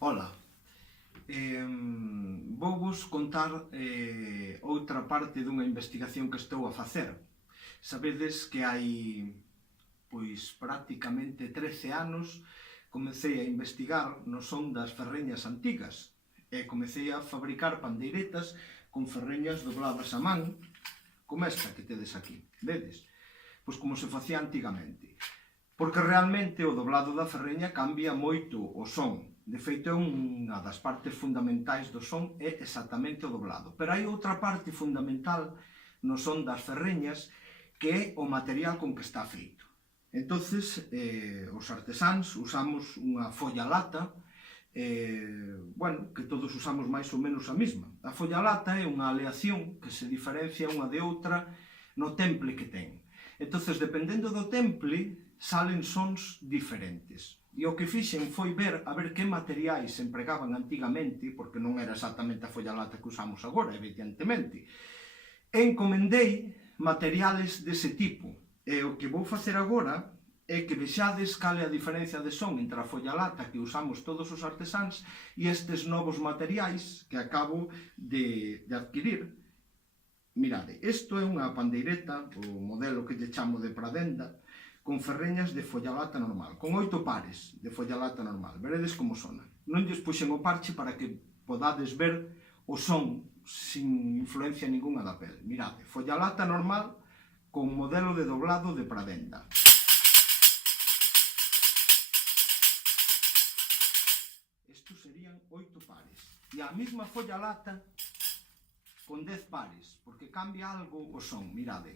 Ola, vou-vos contar outra parte dunha investigación que estou a facer. Sabedes que hai, prácticamente 13 anos comecei a investigar no son das ferreñas antigas e comecei a fabricar pandeiretas con ferreñas dobladas a man, como esta que tedes aquí, vedes? Pois como se facía antigamente. Porque realmente o doblado da ferreña cambia moito o son. De feito, unha das partes fundamentais do son é exactamente o doblado. Pero hai outra parte fundamental no son das ferreñas que é o material con que está feito. Entonces, os artesáns usamos unha folla lata, que todos usamos máis ou menos a mesma. A folla lata é unha aleación que se diferencia unha de outra no temple que ten. Entonces, dependendo do temple, salen sons diferentes. E o que fixen foi ver que materiais se empregaban antigamente, porque non era exactamente a folla lata que usamos agora, evidentemente. Encomendei materiales dese tipo. E o que vou facer agora é que vexades cal é a diferencia de son entre a folla lata que usamos todos os artesáns e estes novos materiais que acabo de adquirir. Mirade, isto é unha pandeireta, o modelo que lle chamo de pradenda, con ferreñas de folla lata normal, con 8 pares de folla lata normal. Veredes como sona. Non lles puxen o parche para que podades ver o son sin influencia ninguna da pel. Mirade, folla lata normal con modelo de doblado de pradenda. Estos serían 8 pares. E a mesma folla lata con 10 pares, porque cambia algo o son, mirade.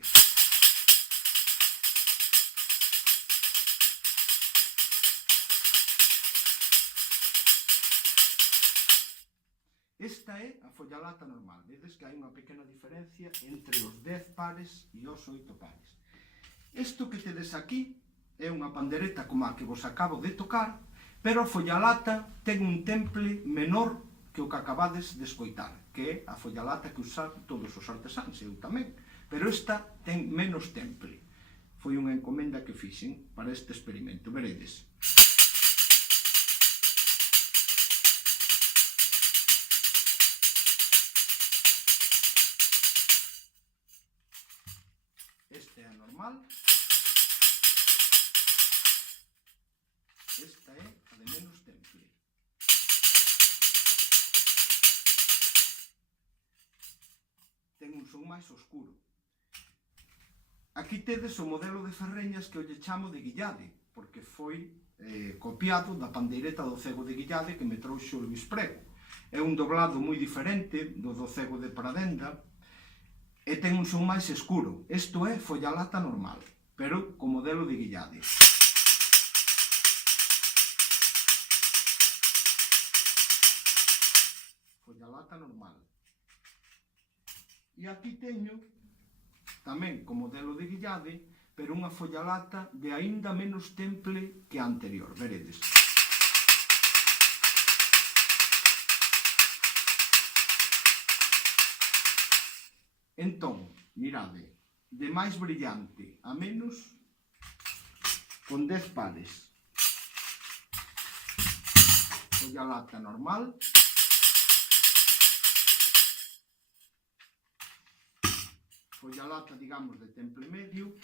Esta é a folla lata normal, vedes que hai unha pequena diferencia entre os 10 pares e os 8 pares. Isto que tedes aquí é unha pandereta como a que vos acabo de tocar, pero a folla lata ten un temple menor que o que acabades de escoitar, que é a folla lata que usan todos os artesáns, eu tamén, pero esta ten menos temple. Foi unha encomenda que fixen para este experimento, veredes. Esta é a normal, esta é a de menos temple. Ten un son máis oscuro. Aquí tedes o modelo de ferreñas que eu lle chamo de Guillade, porque foi copiado da pandeireta do cego de Guillade que me trouxe o Luís Prego. É un doblado moi diferente do cego de Pradenda e ten un son máis escuro. Isto é folla lata normal, pero co modelo de Guillade. Folla lata normal. E aquí teño tamén co modelo de Guillade, pero unha folla lata de aínda menos temple que a anterior, veredes. Entón, mirade, de máis brillante a menos, con 10 pares. Folla lata normal. Folla lata, digamos, de temple medio.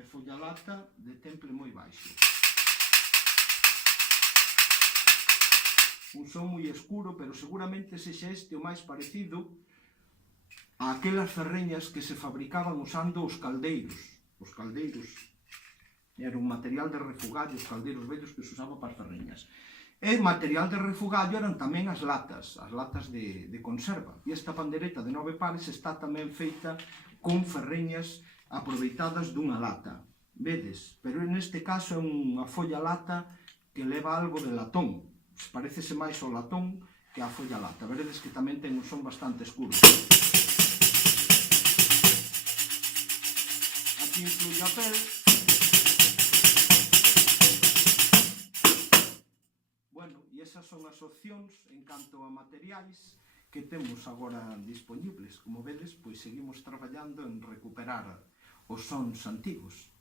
E folla lata de temple moi baixo. Un son moi escuro, pero seguramente sexa este o máis parecido a aquelas ferreñas que se fabricaban usando os caldeiros. Os caldeiros era un material de refugallo, os caldeiros vellos que se usaba para as ferreñas. E material de refugallo eran tamén as latas de conserva. E esta pandereta de 9 pares está tamén feita con ferreñas aproveitadas dunha lata. Vedes? Pero neste caso é unha folla lata que leva algo de latón. Parecese máis ao latón que a folla lata. Veredes que tamén ten un son bastante escuro. Aquí influye a pel. E esas son as opcións en canto a materiais que temos agora disponibles. Como vedes, pois seguimos traballando en recuperar os sons antigos.